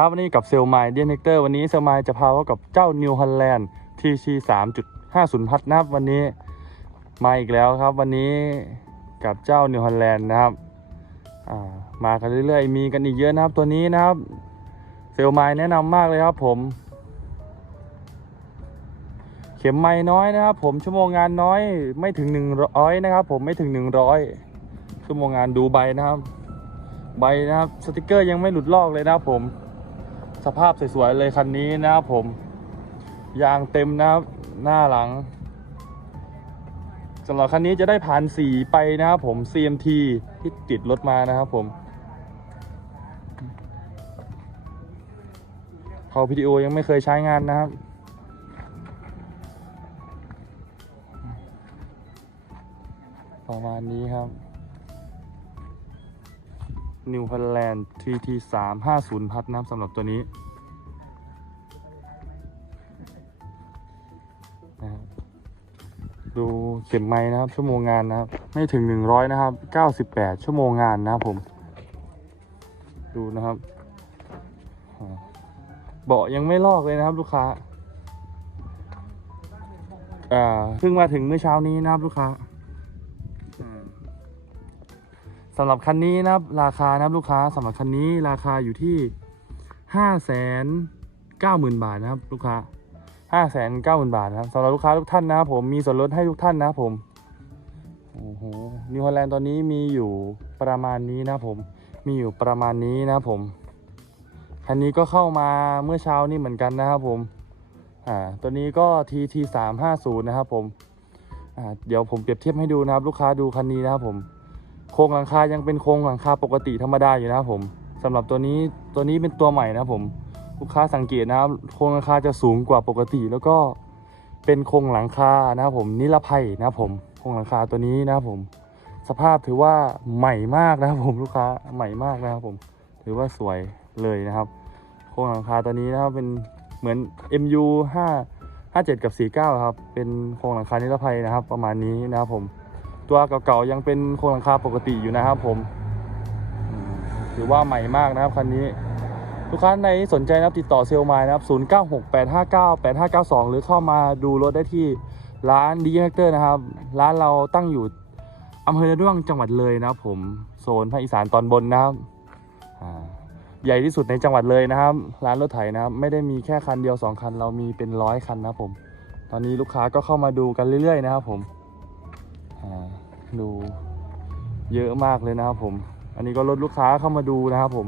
ครับวันนี้กับเซลไมล์เดียนเฮกเตอร์วันนี้เซลไมล์จะพาว่ากับเจ้านิวฮอลแลนด์ TC 3.50พัดนะครับวันนี้มาอีกแล้วครับ วันนี้กับเจ้านิวฮอลแลนด์นะครับามากันเรื่อยๆ มีกันอีกเยอะนะครับตัวนี้นะครับ เซลไมล์แนะนำมากเลยครับผม เข็มไม้น้อยนะครับ ผมชั่วโมงงานน้อยไม่ถึง100นะครับ ผมไม่ถึง100ชั่วโมงงานดูใบนะครับ ใบนะครับสติกเกอร์ยังไม่หลุดลอกเลยนะครับผม สภาพสวยๆเลยคันนี้นะครับผม ยางเต็มนะครับหน้าหลังสำหรับคันนี้จะได้ผ่านสีไปนะครับผม CMT ที่ติดรถมานะครับผมเขาพีดีโอยังไม่เคยใช้งานนะครับประมาณนี้ครับ นิวฮอลแลนด์ TT 3 5 0 พัดนะครับสำหรับตัวนี้นะดูเข็มไม้นะครับ ชั่วโมงงานนะครับ ไม่ถึง 100 นะครับ 98 ชั่วโมงงานนะครับผม ดูนะครับ เบาะยังไม่ลอกเลยนะครับลูกค้า อ่าเพิ่งมาถึงเมื่อเช้านี้นะครับลูกค้า สำหรับคันนี้นะครับราคานะครับลูกค้าสำหรับคันนี้ราคาอยู่ที่ห้าแสนเก้าหมื่นบาทนะครับ ลูกค้าห้าแสนเก้าหมื่นบาทนะครับสำหรับลูกค้าทุกท่านนะครับผมมีส่วนลดให้ทุกท่านนะครับผมโอ้โหนิวฮอลแลนด์ตอนนี้มีอยู่ประมาณนี้นะครับผมมีอยู่ประมาณนี้นะครับผมคันนี้ก็เข้ามาเมื่อเช้านี้เหมือนกันนะครับผมอ่าตัวนี้ก็ TT 3 5 0นะครับผมอ่าเดี๋ยวผมเปรียบเทียบให้ดูนะครับ ลูกค้าดูคันนี้นะครับผม โครงหลังคายังเป็นโครงหลังคาปกติธรรมดาอยู่นะครับผมสำหรับตัวนี้ตัวนี้เป็นตัวใหม่นะครับผมลูกค้าสังเกตนะครับโครงหลังคาจะสูงกว่าปกติ แล้วก็เป็นโครงหลังคานะครับผมนิรภัยนะครับผมโครงหลังคาตัวนี้นะครับผม สภาพถือว่าใหม่มากนะครับผมลูกค้าใหม่มากนะครับผม ถือว่าสวยเลยนะครับ โครงหลังคาตัวนี้นะครับเป็นเหมือน MU 5 57 กับ 49 ครับ เป็นโครงหลังคานิรภัยนะครับ ประมาณนี้นะครับผม ตัวเก่าๆยังเป็นโครงหลังคาปกติอยู่นะครับ ผมถือว่าใหม่มากนะครับคันนี้ลูกค้าในสนใจนะครับติดต่อเซลล์มานะครับ 0968598592 หรือเข้ามาดูรถได้ที่ร้านดีแฟกเตอร์นะครับ ร้านเราตั้งอยู่อำเภอระด้วงจังหวัดเลยนะครับผมโซนภาคอีสานตอนบนนะครับใหญ่ที่สุดในจังหวัดเลยนะครับ ร้านรถไถนะครับ ไม่ได้มีแค่คันเดียวสองคันเรามีเป็นร้อยคันนะผม ตอนนี้ลูกค้าก็เข้ามาดูกันเรื่อยๆนะครับผม ดูเยอะมากเลยนะครับผม อันนี้ก็รถลูกค้าเข้ามาดูนะครับผม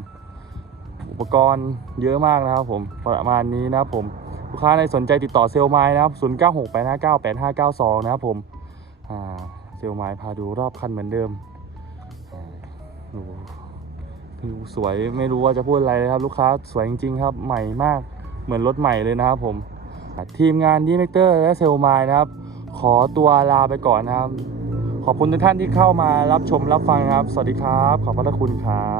อุปกรณ์เยอะมากนะครับผม ประมาณนี้นะครับผม ลูกค้าในสนใจติดต่อเซลล์ไม้นะครับ 0 9 6 8 5 9 8 5 9 2 นะครับผมเซลล์ไม้พาดูรอบคันเหมือนเดิมดูดูสวยไม่รู้ว่าจะพูดอะไรเลยครับ ลูกค้าสวยจริงๆครับ ใหม่มาก เหมือนรถใหม่เลยนะครับผม ทีมงานดีเมกเตอร์และเซลล์ไม้นะครับ ขอตัวลาไปก่อนนะครับ ขอบคุณทุกท่านที่เข้ามารับชมรับฟังครับ สวัสดีครับ ขอบพระคุณครับ